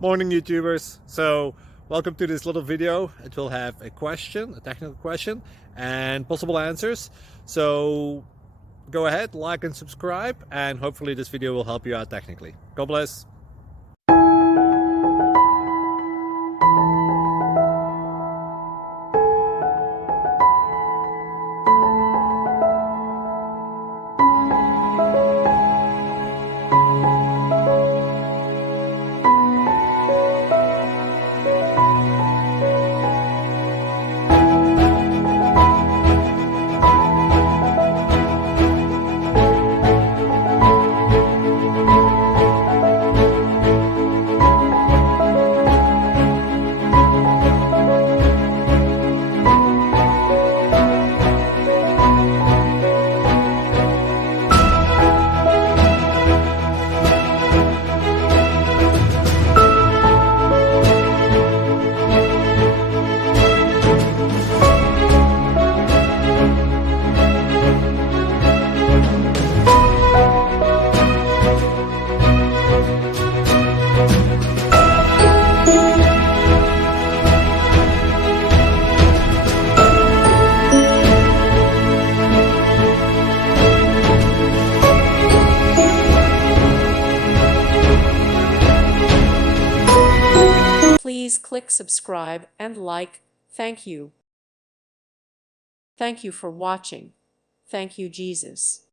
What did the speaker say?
Morning YouTubers. So welcome to this little video. It will have a question, a technical question, and possible answers. So go ahead, like and subscribe, and hopefully this video will help you out technically. God bless. Please click subscribe and like. Thank you. Thank you for watching. Thank you, Jesus.